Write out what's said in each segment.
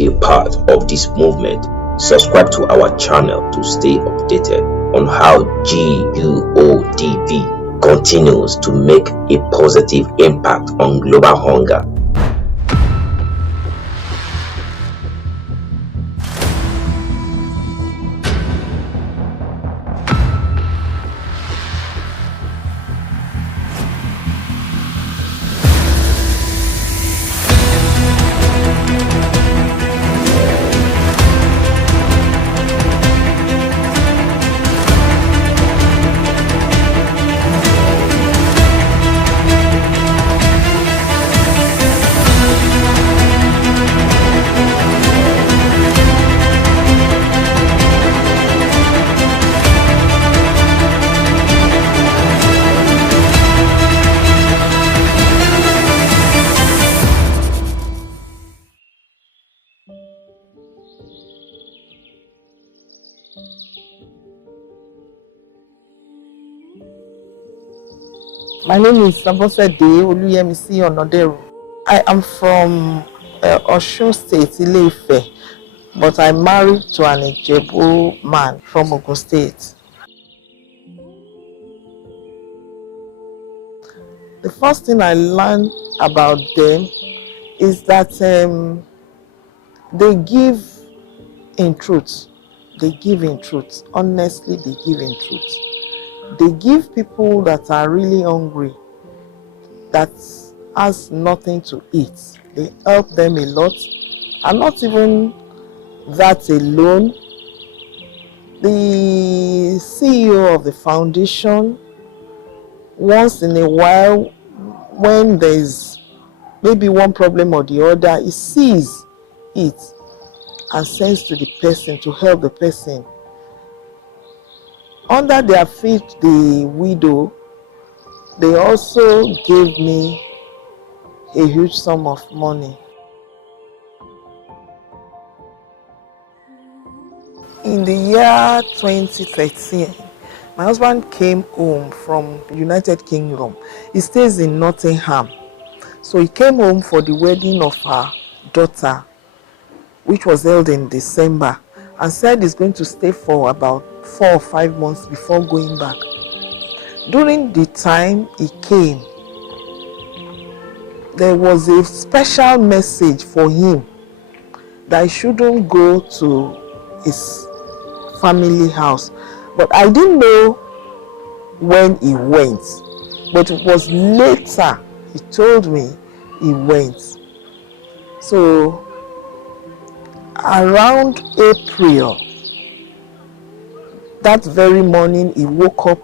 a part of this movement, subscribe to our channel to stay updated on how GUODB continues to make a positive impact on global hunger. My name is Sabosede Oluyemisi Onoderu. I am from Osun State, Ile-Ife, but I'm married to an Ijebu man from Ogun State. The first thing I learned about them is that they give in truth. They give in truth. Honestly, they give in truth. They give people that are really hungry, that has nothing to eat. They help them a lot. And not even that alone, the CEO of the foundation, once in a while, when there's maybe one problem or the other, he sees it and sends to the person to help the person. Under their feet, the widow, they also gave me a huge sum of money. In the year 2013, my husband came home from United Kingdom. He stays in Nottingham. So he came home for the wedding of our daughter, which was held in December, and said he's going to stay for about 4 or 5 months before going back. During the time he came, there was a special message for him that he shouldn't go to his family house. But I didn't know when he went. But it was later he told me he went. So around April, that very morning he woke up.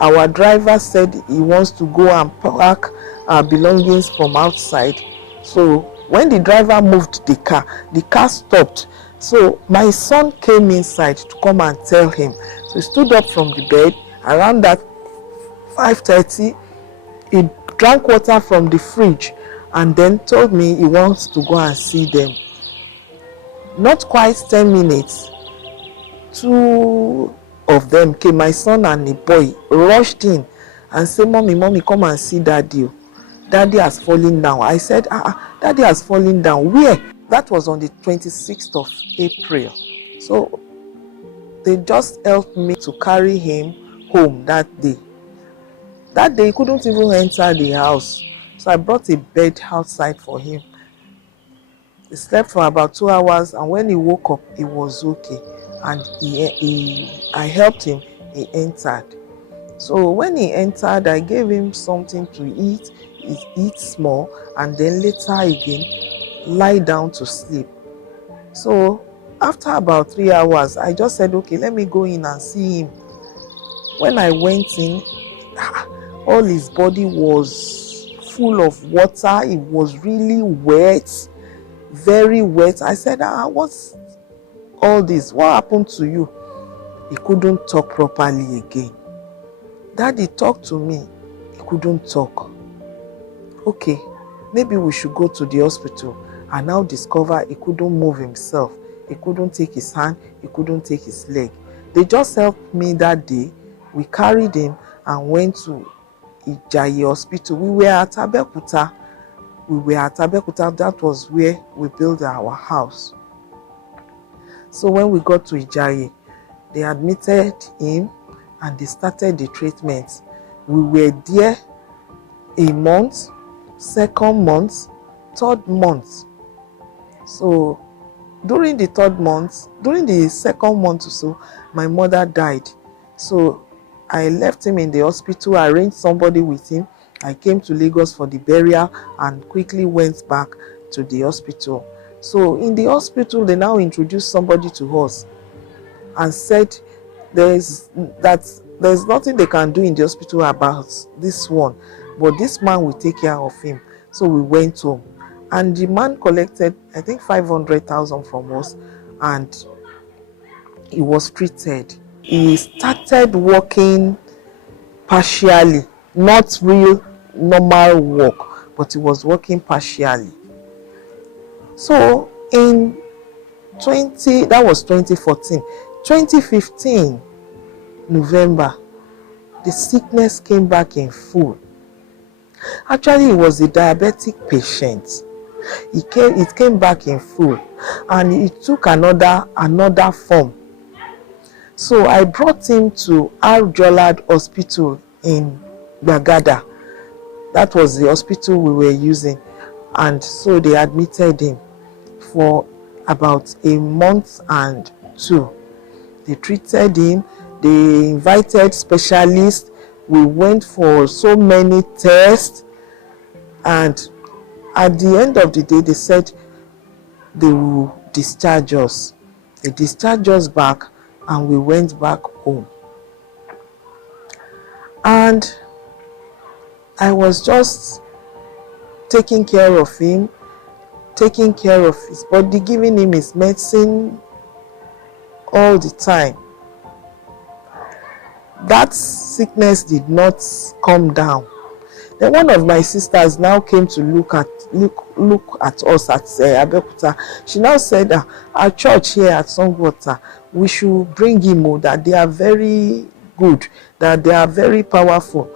Our driver said he wants to go and pack our belongings from outside. So when the driver moved the car stopped. So my son came inside to come and tell him. So he stood up from the bed. Around that 5:30, he drank water from the fridge and then told me he wants to go and see them. Not quite 10 minutes, 2 of them came, my son and a boy, rushed in and said, Mommy, come and see Daddy. Daddy has fallen down. I said, Daddy has fallen down. Where? That was on the 26th of April. So they just helped me to carry him home that day. That day he couldn't even enter the house. So I brought a bed outside for him. He slept for about 2 hours, and when he woke up, he was okay. And I helped him, he entered. So when he entered, I gave him something to eat. He eats small, and then later again, lie down to sleep. So after about 3 hours, I just said, okay, let me go in and see him. When I went in, all his body was full of water. It was really wet, very wet. I said, what's all this? What happened to you? He couldn't talk properly again. Daddy talked to me. He couldn't talk. Okay, maybe we should go to the hospital. I now discover he couldn't move himself. He couldn't take his hand. He couldn't take his leg. They just helped me that day. We carried him and went to Ijayi Hospital. We were at Abeokuta. we were at Abeokuta. That was where we built our house. So when we got to Ijaye, they admitted him and they started the treatment. We were there a month, second month, third month. So during the second month or so, my mother died. So I left him in the hospital, arranged somebody with him. I came to Lagos for the burial and quickly went back to the hospital. So in the hospital, they now introduced somebody to us and said there's nothing they can do in the hospital about this one, but this man will take care of him. So we went home, and the man collected, I think, 500,000 from us, and he was treated. He started working partially, not real normal work, but he was working partially. So in that was 2014. 2015 November, the sickness came back in full. Actually, he was a diabetic patient. It came back in full, and it took another form. So I brought him to R. Jollard Hospital in Bagada. That was the hospital we were using, and so they admitted him for about a month and two. They treated him, they invited specialists, we went for so many tests, and at the end of the day they said they will discharge us. They discharged us back and we went back home. And I was just taking care of him, taking care of his body, giving him his medicine all the time. That sickness did not come down. Then one of my sisters now came to look at us at Abeokuta. She now said that our church here at Songwater, we should bring him, that they are very good, that they are very powerful.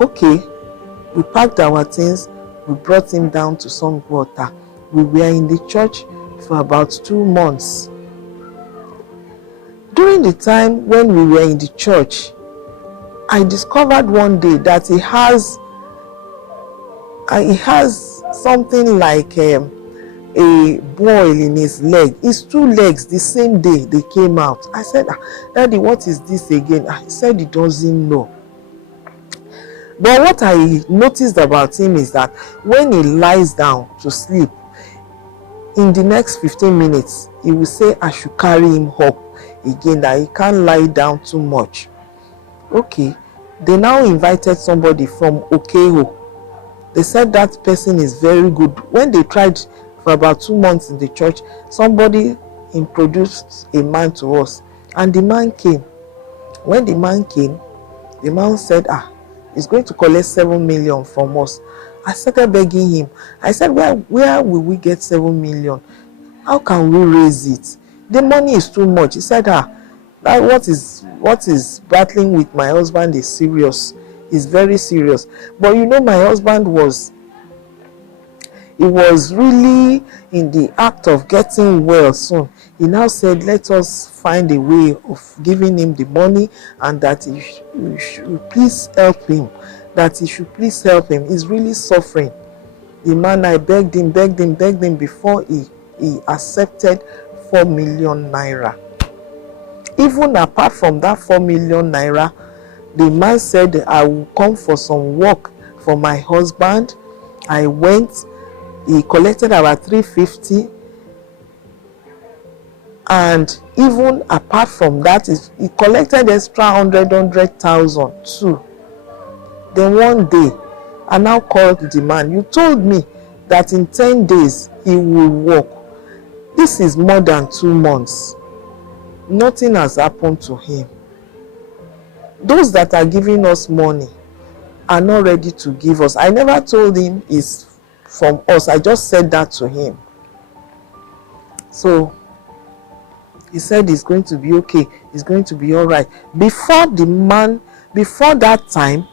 Okay, we packed our things, we brought him down to Songwater. We were in the church for about 2 months. During the time when we were in the church, I discovered one day that he has something like a boil in his leg. His 2 legs, the same day they came out. I said, Daddy, what is this again? He said he doesn't know. But what I noticed about him is that when he lies down to sleep, in the next 15 minutes, he will say I should carry him up again, that he can't lie down too much. Okay, they now invited somebody from Okeho. They said that person is very good. When they tried for about 2 months in the church, somebody introduced a man to us, and the man came. When the man came, the man said, he's going to collect 7 million from us. I started begging him. I said, where will we get 7 million? How can we raise it? The money is too much. He said, what is battling with my husband is serious. It's very serious. But you know, my husband was really in the act of getting well soon. He now said, let us find a way of giving him the money, and that he should please help him. He's really suffering. The man, I begged him before he accepted 4 million naira. Even apart from that 4 million naira, the man said, I will come for some work for my husband. I went, he collected about 350, and even apart from that, he collected extra 100,000 too. Then one day, I now called the man. You told me that in 10 days he will work. This is more than 2 months. Nothing has happened to him. Those that are giving us money are not ready to give us. I never told him it's from us. I just said that to him. So he said it's going to be okay. It's going to be all right. Before that time,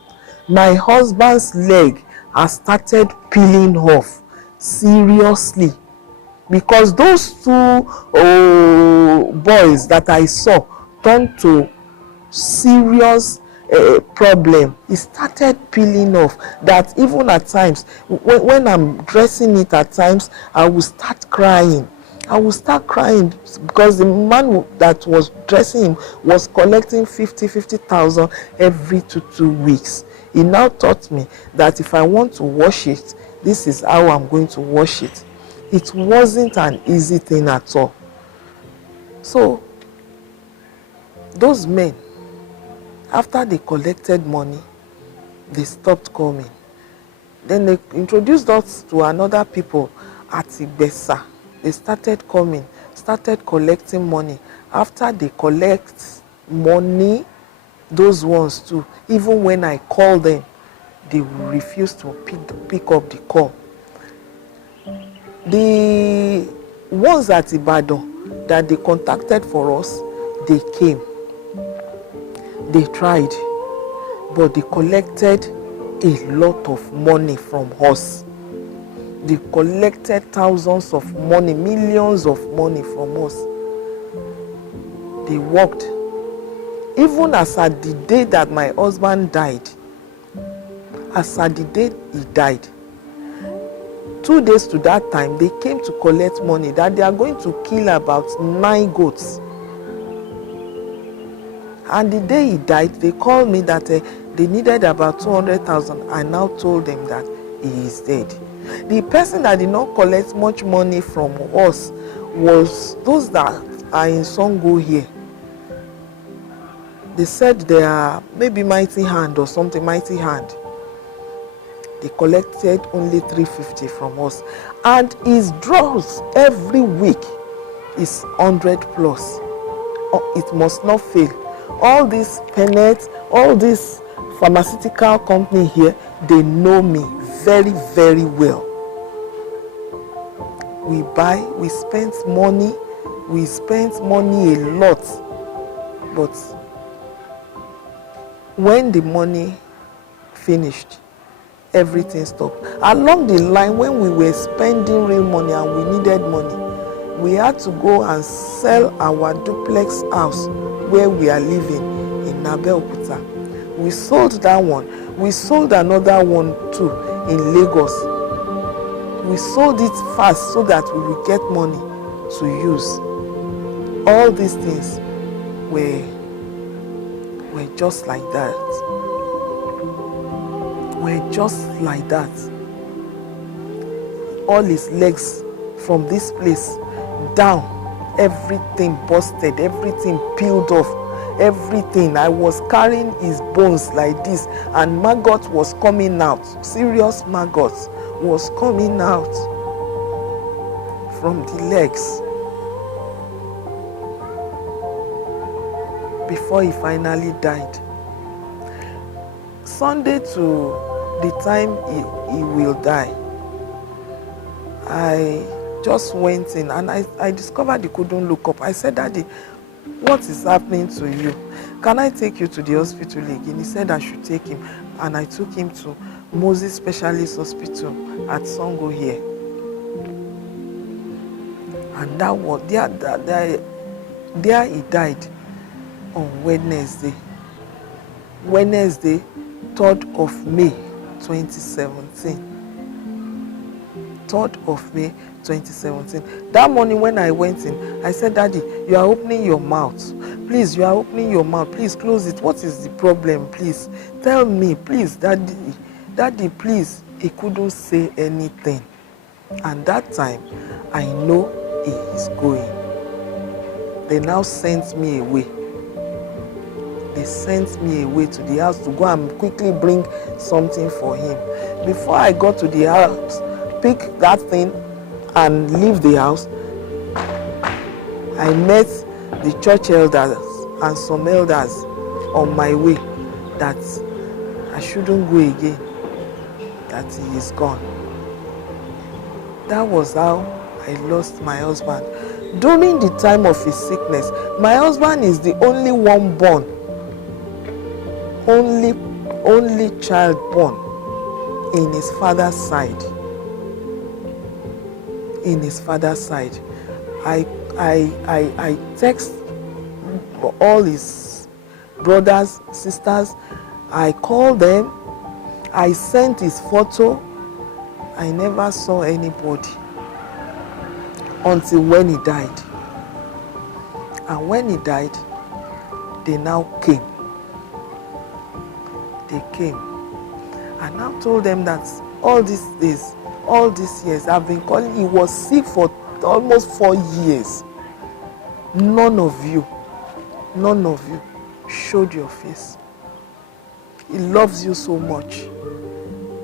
my husband's leg has started peeling off seriously, because those two boys that I saw turned to serious problem. It started peeling off, that even at times when I'm dressing it, at times I will start crying. Because the man that was dressing him was collecting 50,000 every 2 weeks. He now taught me that if I want to wash it, this is how I'm going to wash it. It wasn't an easy thing at all. So those men, after they collected money, they stopped coming. Then they introduced us to another people at Ibesa. They started coming, started collecting money. After they collect money, those ones too, even when I call them, they refuse to pick up the call. The ones at Ibadan that they contacted for us, they came. They tried, but they collected a lot of money from us. They collected thousands of money, millions of money from us. They worked. Even as at the day that my husband died, as at the day he died, 2 days to that time, they came to collect money that they are going to kill about 9 goats. And the day he died, they called me that they needed about 200,000. I now told them that he is dead. The person that did not collect much money from us was those that are in Songo here. They said they are maybe Mighty Hand or something, Mighty Hand. They collected only 350 from us. And his draws every week is 100 plus. It must not fail. All these pennants, all this pharmaceutical company here, they know me very, very well. We buy, we spend money a lot. But when the money finished, everything stopped. Along the line, when we were spending real money and we needed money, we had to go and sell our duplex house where we are living in Abeokuta. We sold that one. We sold another one too in Lagos. We sold it fast so that we would get money to use. All these things were just like that. Were just like that. All his legs from this place down, everything busted, everything peeled off, everything. I was carrying his bones like this, and maggot was coming out. Serious maggots was coming out from the legs before he finally died. Sunday to the time he will die, I just went in and I discovered he couldn't look up. I said, "Daddy, what is happening to you? Can I take you to the hospital again?" He said I should take him, and I took him to Moses Specialist Hospital at Songo here. And that was there he died on Wednesday, 3rd of May 2017. 3rd of May 2017. That morning when I went in, I said, "Daddy, you are opening your mouth. Please, you are opening your mouth. Please close it. What is the problem? Please tell me, please, Daddy. Daddy, please." He couldn't say anything. And that time, I know he is going. They now sent me away. They sent me away to the house to go and quickly bring something for him. Before I got to the house, pick that thing and leave the house, I met the church elders and some elders on my way that I shouldn't go again, that he is gone. That was how I lost my husband. During the time of his sickness, my husband is the only one born, only child born. in his father's side. In his father's side. I text all his brothers, sisters. I called them. I sent his photo. I never saw anybody until when he died. And when he died, they now came. They came. I now told them that all these days, all these years, I've been calling. He was sick for almost 4 years. None of you showed your face. He loves you so much.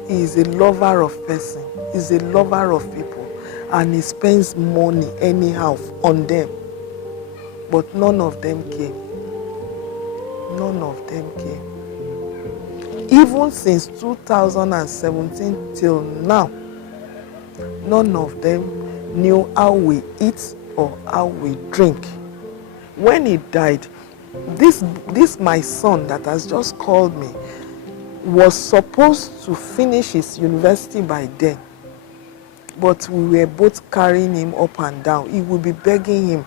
He is a lover of person. He's a lover of people. And he spends money anyhow on them. But none of them came. None of them came. Even since 2017 till now, none of them knew how we eat or how we drink. When he died, this my son that has just called me was supposed to finish his university by then. But we were both carrying him up and down. He would be begging him.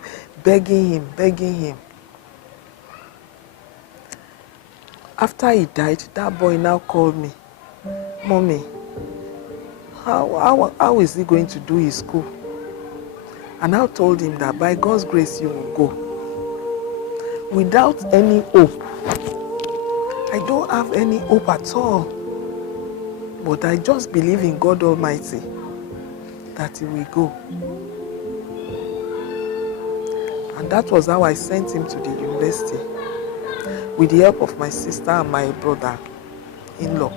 After he died, that boy now called me. Mommy, how is he going to do his school? And I told him that by God's grace you will go. Without any hope. I don't have any hope at all. But I just believe in God Almighty that he will go. And that was how I sent him to the university. With the help of my sister and my brother-in-law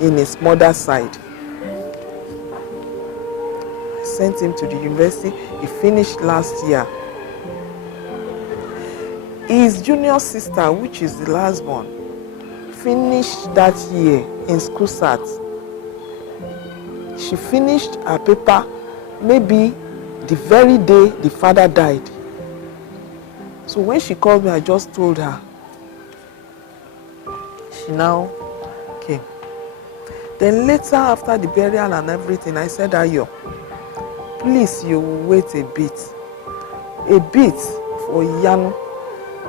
in his mother's side. I sent him to the university. He finished last year. His junior sister, which is the last one, finished that year in school SAT. She finished her paper maybe the very day the father died. So when she called me, I just told her. She now came. Then later, after the burial and everything, I said, Ayo, please, you wait a bit for Yanu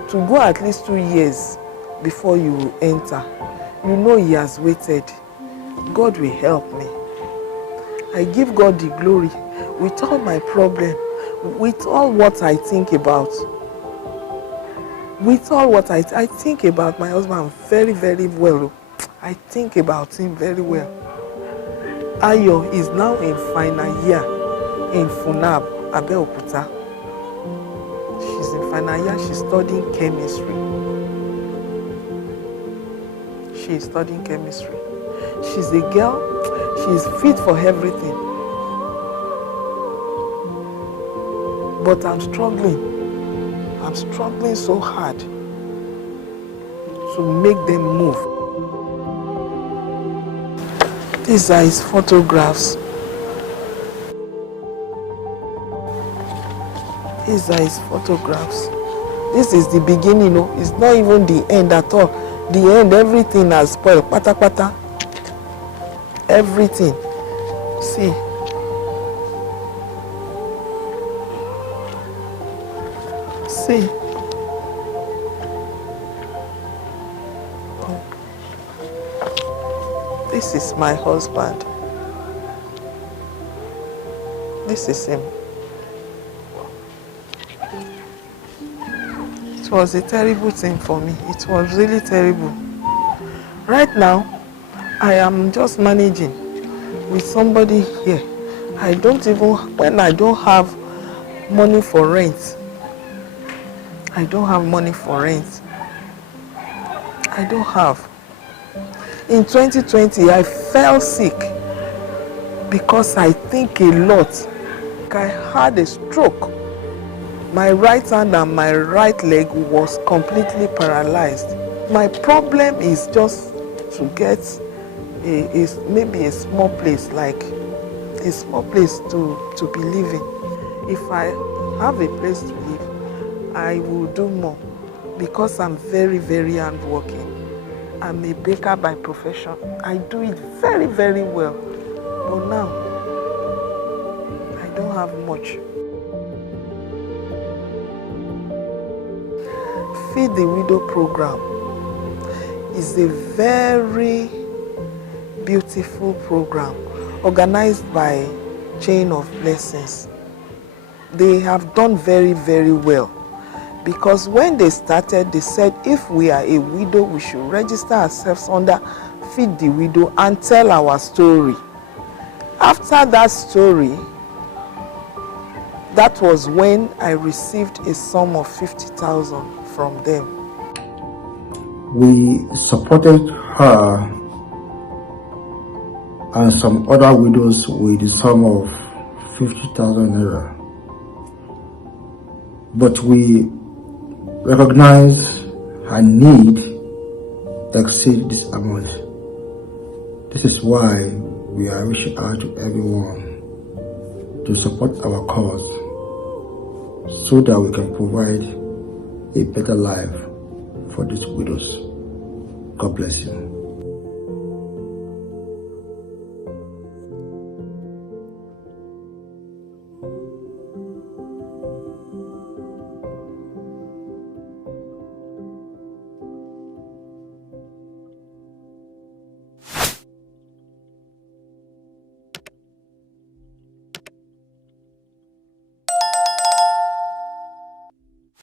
to go at least 2 years before you enter. You know he has waited. God will help me. I give God the glory with all my problem, with all what I think about. With all what I think about my husband very, very well. I think about him very well. Ayo is now in final year in Funab, Abeokuta. She's in final year. She's studying chemistry. She is studying chemistry. She's a girl. She's fit for everything. But I'm struggling. I'm struggling so hard to make them move. These are his photographs. These are his photographs. This is the beginning, it's not even the end at all. The end, everything has spoiled. Pata pata. Everything. See. See. This is my husband. This is him. It was a terrible thing for me. It was really terrible. Right now, I am just managing with somebody here. I don't even, when I don't have money for rent, I don't have money for rent. I don't have. In 2020, I fell sick because I think a lot. I had a stroke. My right hand and my right leg was completely paralyzed. My problem is just to get maybe a small place, like a small place to be living. If I have a place to live, I will do more because I'm very, very hardworking. I'm a baker by profession. I do it very, very well. But now, I don't have much. Feed the Widow program is a very beautiful program organized by Chain of Blessings. They have done very, very well, because when they started, they said if we are a widow, we should register ourselves under Feed the Widow and tell our story. After that story, that was when I received a sum of 50,000 from them. We supported her and some other widows with the sum of 50,000 naira. But we recognize her need exceed this amount. This is why we are reaching out to everyone to support our cause so that we can provide a better life for these widows. God bless you.